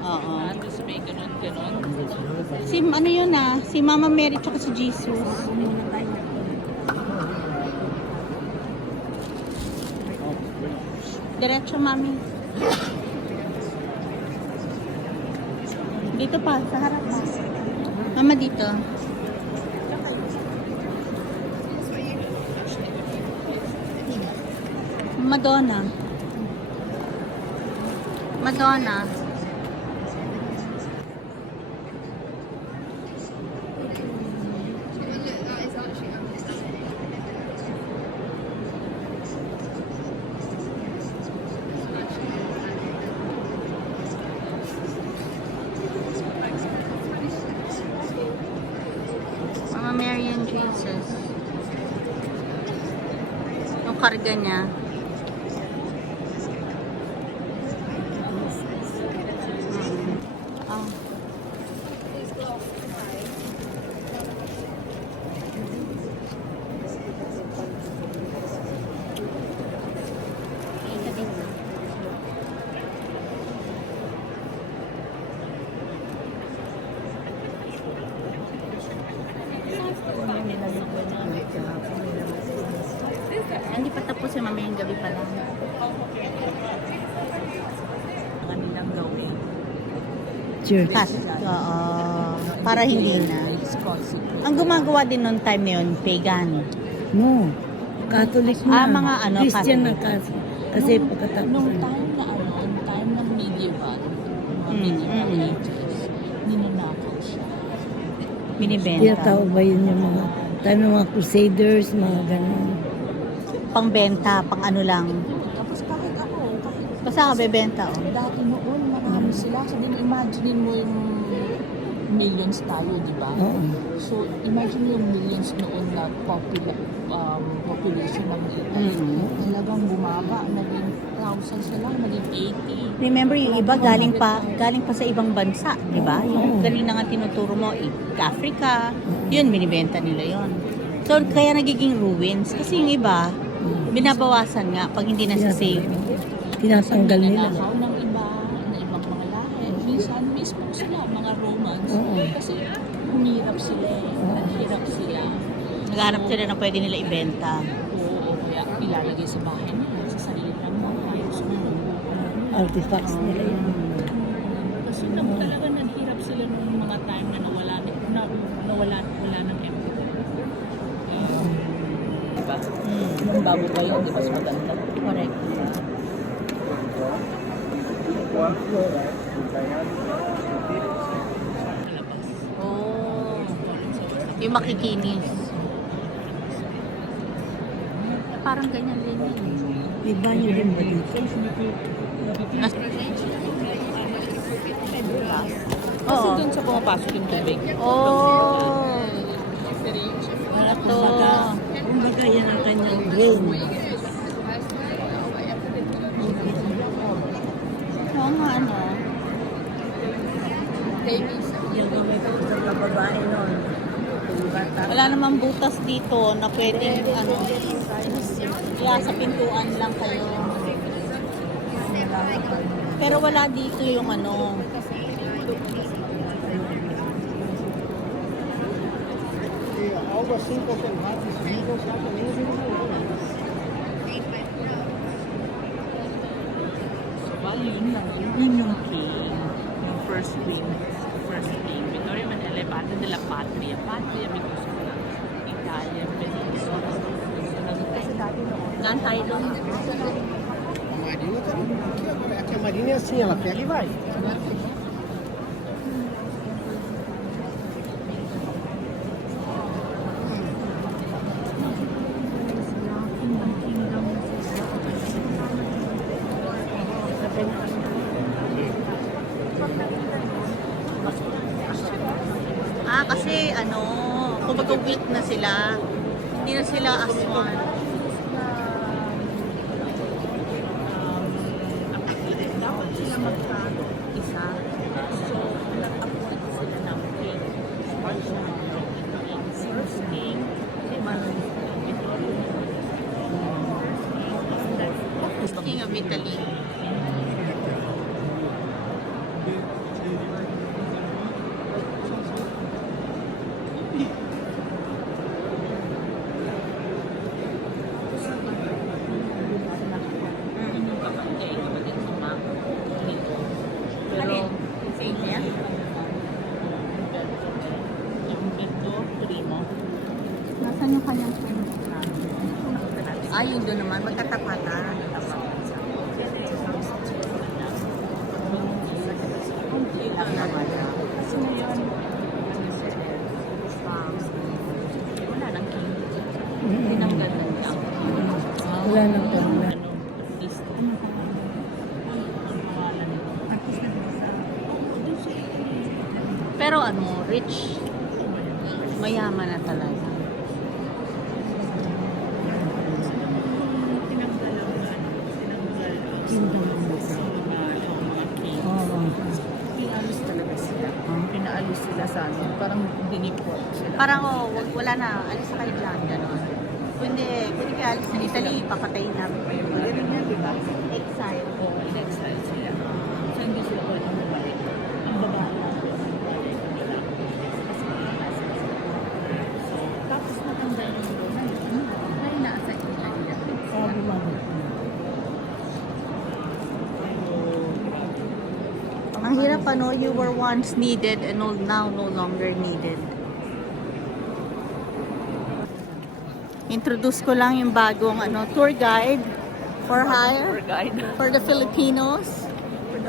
Oo. Tapos may ganun-ganun. Si ano yun si Mama Mary tsaka si Jesus. Diretso, Mami. Dito pa, sa harap pa. Mama, dito. Madonna. Madonna. Mama Mary and Jesus. Yung karga niya. Ah. Hindi pa tapos yung mamayang gabi pa lang. Kanilang gawin. Church. Oo. Para hindi na. Ang gumagawa din noong time na yun, pagan. No. Catholic na. Mga ano, Christian na Catholic. Catholic. Kasi pagkatapos. Nung time na time ng medieval, mga medieval ages, ninanakaw siya. Binibenta. Tinatawag ba yun yung mga tayo ng mga crusaders, mga ganun. Pangbenta, pang ano lang. Tapos kahit Basta ka bebenta, dati noon, marami sila. So, imagine mo yung millions tayo, di ba? Oo. So, imagine mo yung millions noon na population ng talagang bumaba. Naging thousands na lang, naging 80. Remember, yung iba galing pa sa ibang bansa, di ba? Yung kanina nga tinuturo mo, Africa, yun, binibenta nila yon. So, kaya nagiging ruins. Kasi yung iba, binabawasan nga pag hindi na-save. Tinatanggal nila. Ninanakaw ng iba, na ibang mga lahi. Minsan mismo sila, mga Romans. Kasi humirap sila, naghirap sila. Naghanap sila na pwede nila ibenta. Oo, kaya ilalagay sa bahay nila, sa sarili ng bahay. So, Artifacts nila yun. kasi talaga naghirap sila nung mga time na nawala ng empire. Diba? Nung bago pa yun, di ba mas maganda? Correct. Oh. Yung makikinis. Parang ganyan din yun. May banyo din ba dito? Kasi Oo. dun sa pumapasok yung tubig. Oh. Ano to? Kumbaga yan ang kanyang brain. Oo nga, ano? Yung mga babae nun. Wala namang butas dito na pwedeng ano. Kaya sa pintuan lang kayo. Pero wala dito yung ano. Algo assim, qualquer lado, desliga, você acha nem Well, yun yung king, yung first queen, Vittoria Emanuele, Padre de la Patria, may gusto ko ng Italian, Venezuela. Kasi dati noon, Gaan tayo doon. A Marina tá aqui agora. Aqui a Marina é assim, ela pega e vai. Kasi ano, kumbaga weak na sila. Hindi na sila as one. dapat sila magka-isa. So, nag-appoint sila ng king. First king, Vittoria. King of Italy. Ayun doon naman, magkatapatan. Kasi ngayon, wala nang king. Tinanggal na niya. Wala nang pamilya. Artist. Pero ano, rich. Mayaman na talaga. Tinanggal ang tinanggal mga king. Oo. Pinaalis talaga sila. Pinaalis sila sa ano. Parang diniport sila. Parang wala na, alis na kayo dyan, gano'n. Pwede kayo alis sa Italy, papatayin namin kayo. Ganun yan, di ba? Exile. Oo, in-exile sila. So, hindi sila pwedeng mabalik. Ang babae lang po, mabalik. Wala. Kasi so, tapos matanda yung doon. Ay, nasa Italy. Sabi mo. Ang hirap ano, you were once needed and now no longer needed. Introduce ko lang yung bagong tour guide for hire guide. for the Filipinos.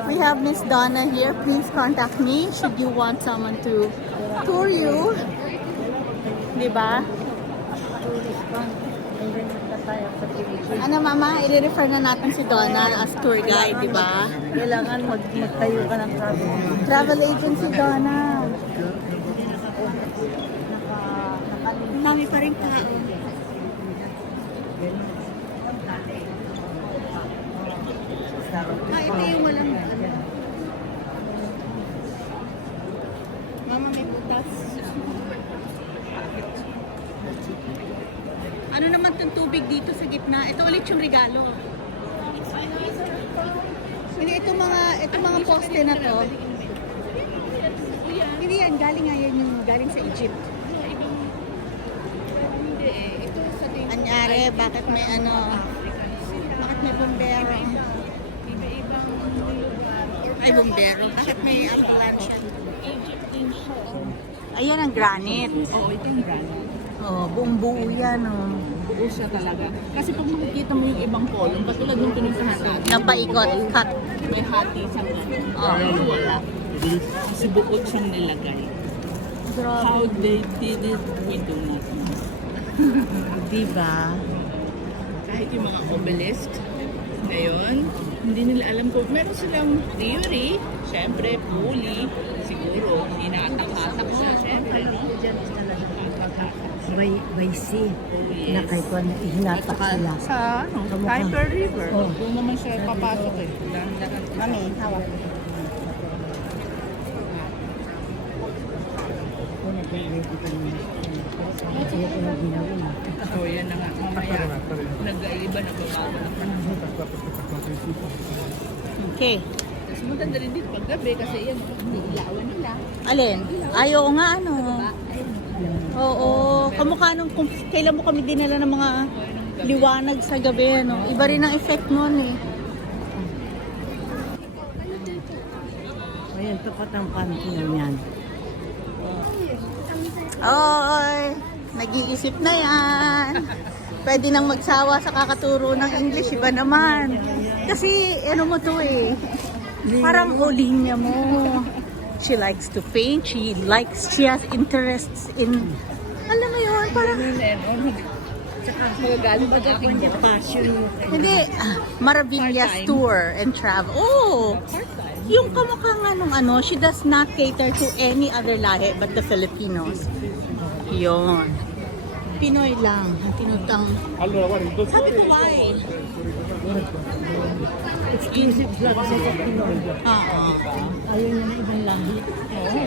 We have Miss Donna here. Please contact me should you want someone to tour you. Diba? Ano mama, i-refer na natin si Donna as tour guide, diba? Kailangan magtayo ka ng travel. Travel agency, Donna. Dami pa rin tao. Ito yung walang Mama, may butas. Ano naman itong tubig dito sa gitna? Ito ulit yung regalo. Hindi, itong mga poste na to. Hindi yan, galing nga yan yung galing sa Egypt. Hindi eh. Ito sa tingin. Anyari, bakit may bakit may bombero? Iba-ibang lugar. Ay, bombero. Bakit may avalanche? Egypt din siya. Ayan ang granite. Oo, ito yung granite. Oh, buong buo yan, oh. Buo siya talaga. Kasi pag makikita mo yung ibang kolong, katulad ng pinuntahan natin. Napaikot, cut. May hati sa mga. Oh. Wala. Kasi buod siyang nilagay. How they did it, we do not know. Diba? Kahit yung mga obelisk ngayon, hindi nila alam kung meron silang theory. Siyempre, puli, siguro, inatak-atak siya. Siyempre, no? By sea. yes. Na kay Kwan, hinatak sila. Sa Kamukha. Kuiper River. Oh. Doon naman siya papasok eh. Mami, hawak. Kung nag-ready ka naman. Kaya ko na ginawin. So, yan na nga. Mamaya, nag-aiba na babago na panahon. Okay. Tapos maganda rin dito paggabi kasi yan, ilawan nila. Alin? Ayaw nga, Oo. Kamukha nung kung kailan mo kami dinala ng mga liwanag sa gabi, Iba rin ang effect nun, eh. Ayan, tapat ang panty yan. Oy, nag-iisip na yan. Pwede nang magsawa sa kakaturo ng English, iba naman. Kasi, mo to eh. Parang linya mo. She likes to paint, she has interests in, alam mo yun, parang, Magagaling ba dating mo? Passion. hindi, Maravillas tour and travel. Oh, yung kamukha nga nung she does not cater to any other lahi but the Filipinos. Yun. Pinoy lang ang tinutang. Sabi ko, why? Exclusive vlog sa Pinoy. Oo. Ayaw niya na ibang lahi. Oo.